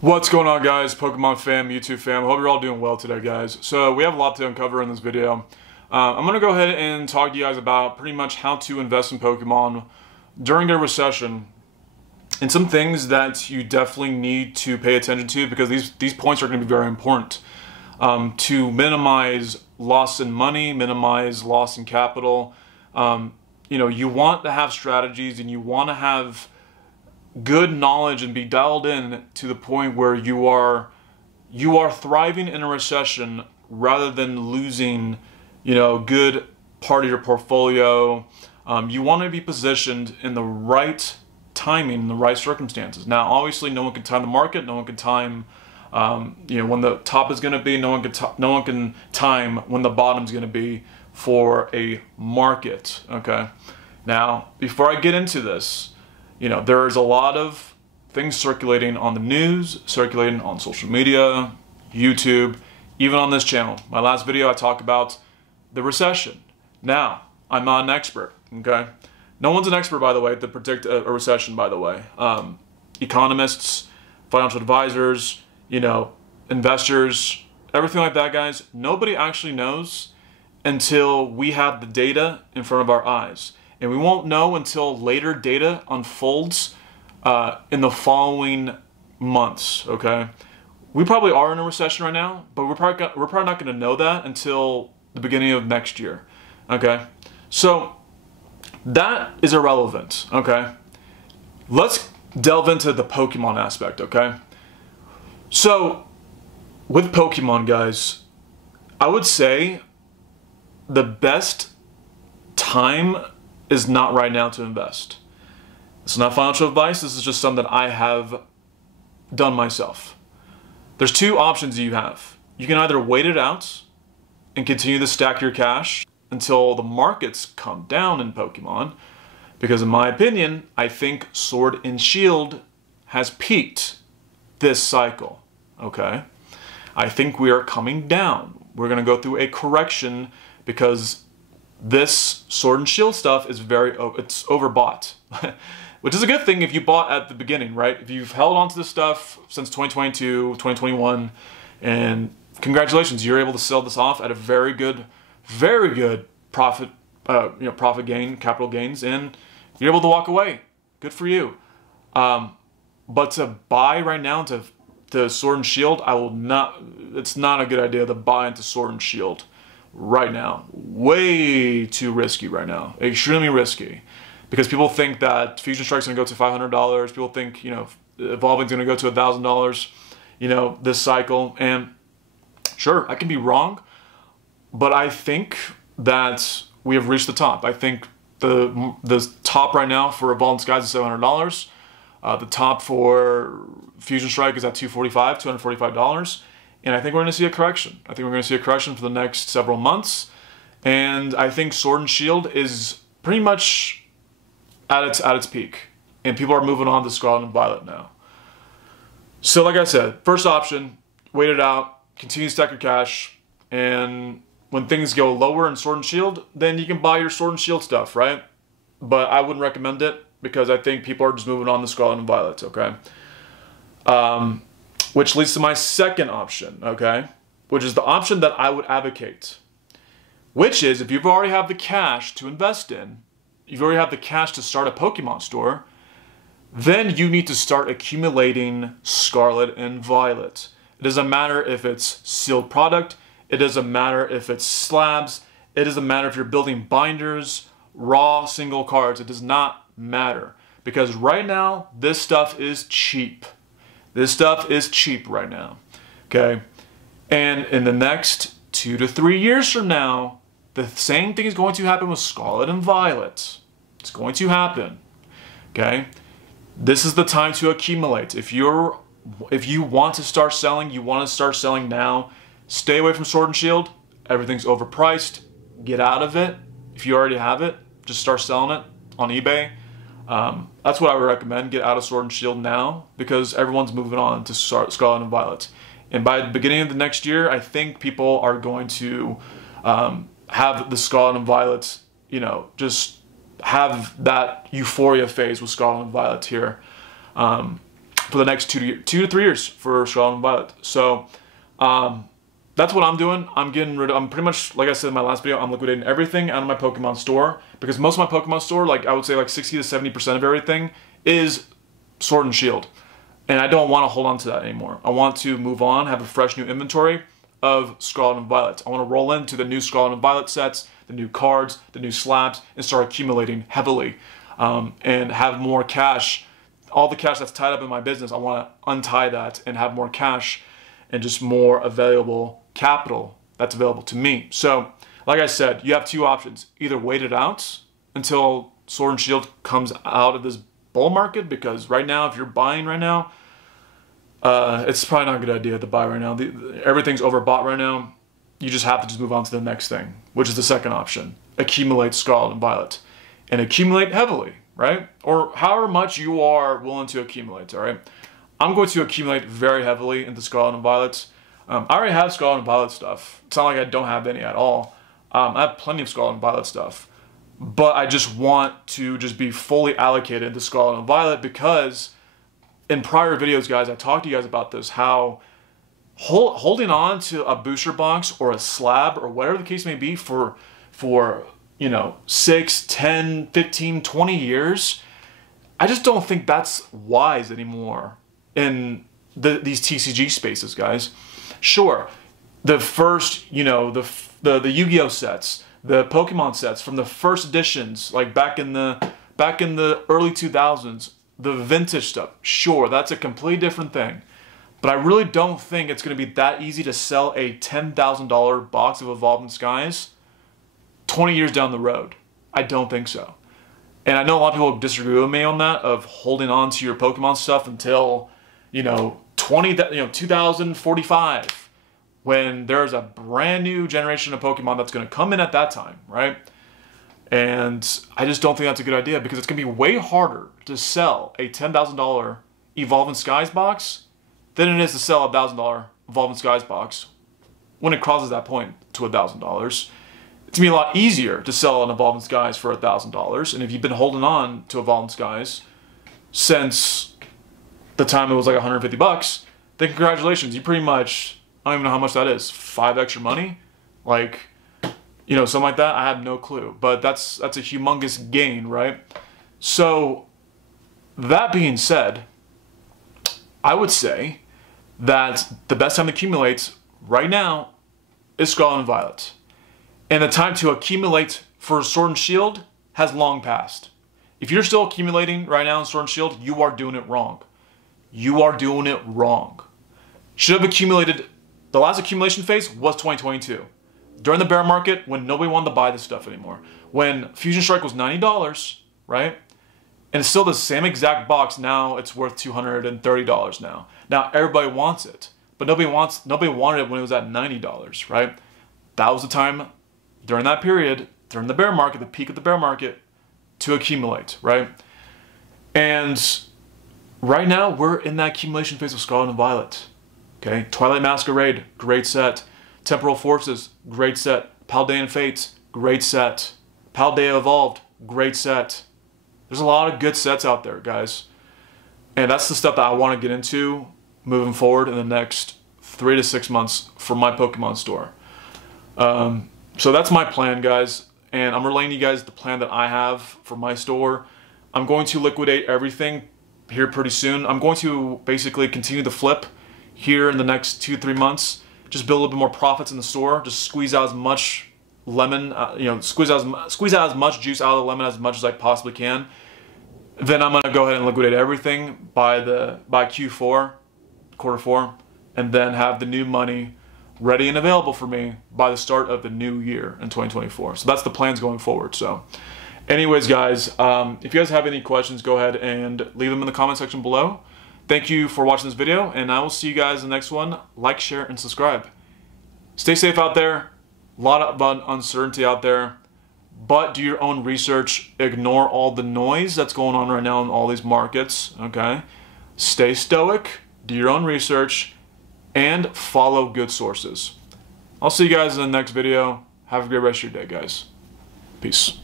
What's going on, guys? Pokemon fam, YouTube fam. Hope you're all doing well today, guys. So we have a lot to uncover in this video. I'm going to go ahead and talk to you guys about pretty much how to invest in Pokemon during a recession and some things that you definitely need to pay attention to, because these points are going to be very important to minimize loss in money, minimize loss in capital. You want to have strategies and you want to have good knowledge and be dialed in to the point where you are thriving in a recession rather than losing, good part of your portfolio. You want to be positioned in the right timing, in the right circumstances. Now, obviously, no one can time the market. No one can time, when the top is going to be. No one can time when the bottom is going to be for a market. Okay. Now, before I get into this, there is a lot of things circulating on the news, circulating on social media, YouTube, even on this channel. My last video, I talked about the recession. Now, I'm not an expert, okay? No one's an expert, by the way, to predict a recession, by the way. Economists, financial advisors, investors, everything like that, guys. Nobody actually knows until we have the data in front of our eyes. And we won't know until later data unfolds in the following months, okay? We probably are in a recession right now, but we're probably not going to know that until the beginning of next year, okay? So that is irrelevant, okay? Let's delve into the Pokemon aspect, okay? So with Pokemon, guys, I would say the best time is not right now to invest. It's not financial advice. This is just something that I have done myself. There's two options you have. You can either wait it out and continue to stack your cash until the markets come down in Pokemon, because in my opinion, I think Sword and Shield has peaked this cycle, okay? I think we are coming down. We're gonna go through a correction because this Sword and Shield stuff is it's overbought, which is a good thing if you bought at the beginning, right? If you've held on to this stuff since 2022, 2021, and congratulations, you're able to sell this off at a very good profit, profit gain, capital gains, and you're able to walk away. Good for you. But to buy right now into Sword and Shield, it's not a good idea to buy into Sword and Shield right now. Way too risky right now. Extremely risky. Because people think that Fusion Strike's going to go to $500. People think, Evolving's going to go to $1,000, this cycle. And sure, I can be wrong, but I think that we have reached the top. I think the top right now for Evolving Skies is $700. The top for Fusion Strike is at $245. And I think we're going to see a correction. I think we're going to see a correction for the next several months. And I think Sword and Shield is pretty much at its peak. And people are moving on to Scarlet and Violet now. So like I said, first option, wait it out, continue to stack your cash. And when things go lower in Sword and Shield, then you can buy your Sword and Shield stuff, right? But I wouldn't recommend it because I think people are just moving on to Scarlet and Violet, okay? Which leads to my second option, okay? Which is the option that I would advocate. Which is, if you already have the cash to invest in, you already have the cash to start a Pokemon store, then you need to start accumulating Scarlet and Violet. It doesn't matter if it's sealed product, it doesn't matter if it's slabs, it doesn't matter if you're building binders, raw single cards, it does not matter. Because right now, this stuff is cheap. This stuff is cheap right now, okay? And in the next 2 to 3 years from now, the same thing is going to happen with Scarlet and Violet. It's going to happen, okay? This is the time to accumulate. If you want to start selling, you want to start selling now, stay away from Sword and Shield. Everything's overpriced. Get out of it. If you already have it, just start selling it on eBay. That's what I would recommend. Get out of Sword and Shield now because everyone's moving on to Scarlet and Violet. And by the beginning of the next year, I think people are going to have the Scarlet and Violet, just have that euphoria phase with Scarlet and Violet here. for the next 2 to 3 years for Scarlet and Violet. So that's what I'm doing. I'm pretty much, like I said in my last video, I'm liquidating everything out of my Pokemon store, because most of my Pokemon store, like I would say like 60 to 70% of everything is Sword and Shield. And I don't want to hold on to that anymore. I want to move on, have a fresh new inventory of Scarlet and Violet. I want to roll into the new Scarlet and Violet sets, the new cards, the new slabs, and start accumulating heavily and have more cash. All the cash that's tied up in my business, I want to untie that and have more cash and just more available capital that's available to me. So, like I said, you have two options. Either wait it out until Sword and Shield comes out of this bull market, because right now, if you're buying right now, it's probably not a good idea to buy right now. Everything's overbought right now. You just have to just move on to the next thing, which is the second option. Accumulate Scarlet and Violet. And accumulate heavily, right? Or however much you are willing to accumulate, all right? I'm going to accumulate very heavily into Scarlet and Violet. I already have Scarlet and Violet stuff. It's not like I don't have any at all. I have plenty of Scarlet and Violet stuff. But I just want to just be fully allocated into Scarlet and Violet, because in prior videos, guys, I talked to you guys about this, how holding on to a booster box or a slab or whatever the case may be for you know, 6, 10, 15, 20 years, I just don't think that's wise anymore in these TCG spaces, guys. Sure, the first, you know, the Yu-Gi-Oh sets, the Pokemon sets from the first editions, like back in the early 2000s, the vintage stuff, sure, that's a completely different thing. But I really don't think it's going to be that easy to sell a $10,000 box of Evolving Skies 20 years down the road. I don't think so. And I know a lot of people disagree with me on that, of holding on to your Pokemon stuff until, you know, 2045, when there's a brand new generation of Pokemon that's going to come in at that time, right? And I just don't think that's a good idea, because it's going to be way harder to sell a $10,000 Evolving Skies box than it is to sell a $1,000 Evolving Skies box when it crosses that point to $1,000. It's going to be a lot easier to sell an Evolving Skies for $1,000. And if you've been holding on to Evolving Skies since the time it was like 150 bucks, then congratulations. You pretty much, I don't even know how much that is, 5 extra money? Like, you know, something like that. I have no clue. But that's a humongous gain, right? So, that being said, I would say that the best time to accumulate right now is Scarlet and Violet. And the time to accumulate for Sword and Shield has long passed. If you're still accumulating right now in Sword and Shield, you are doing it wrong. You are doing it wrong. Should have accumulated, the last accumulation phase was 2022. During the bear market, when nobody wanted to buy this stuff anymore. When Fusion Strike was $90, right? And it's still the same exact box, now it's worth $230 now. Now everybody wants it, but nobody wanted it when it was at $90, right? That was the time during that period, during the bear market, the peak of the bear market, to accumulate, right? And right now we're in that accumulation phase of Scarlet and Violet. Okay, Twilight Masquerade, great set. Temporal Forces, great set. Paldean Fates, great set. Paldea Evolved, great set. There's a lot of good sets out there, guys. And that's the stuff that I want to get into moving forward in the next 3 to 6 months for my Pokemon store. So that's my plan, guys. And I'm relaying you guys the plan that I have for my store. I'm going to liquidate everything here pretty soon. I'm going to basically continue the flip here in the next 2-3 months. Just build a little bit more profits in the store. Just squeeze out as much lemon, squeeze out as much juice out of the lemon as much as I possibly can. Then I'm gonna go ahead and liquidate everything by Q4, quarter 4, and then have the new money ready and available for me by the start of the new year in 2024. So that's the plans going forward. So, anyways, guys, if you guys have any questions, go ahead and leave them in the comment section below. Thank you for watching this video, and I will see you guys in the next one. Like, share, and subscribe. Stay safe out there. A lot of uncertainty out there, but do your own research. Ignore all the noise that's going on right now in all these markets, okay? Stay stoic, do your own research, and follow good sources. I'll see you guys in the next video. Have a great rest of your day, guys. Peace.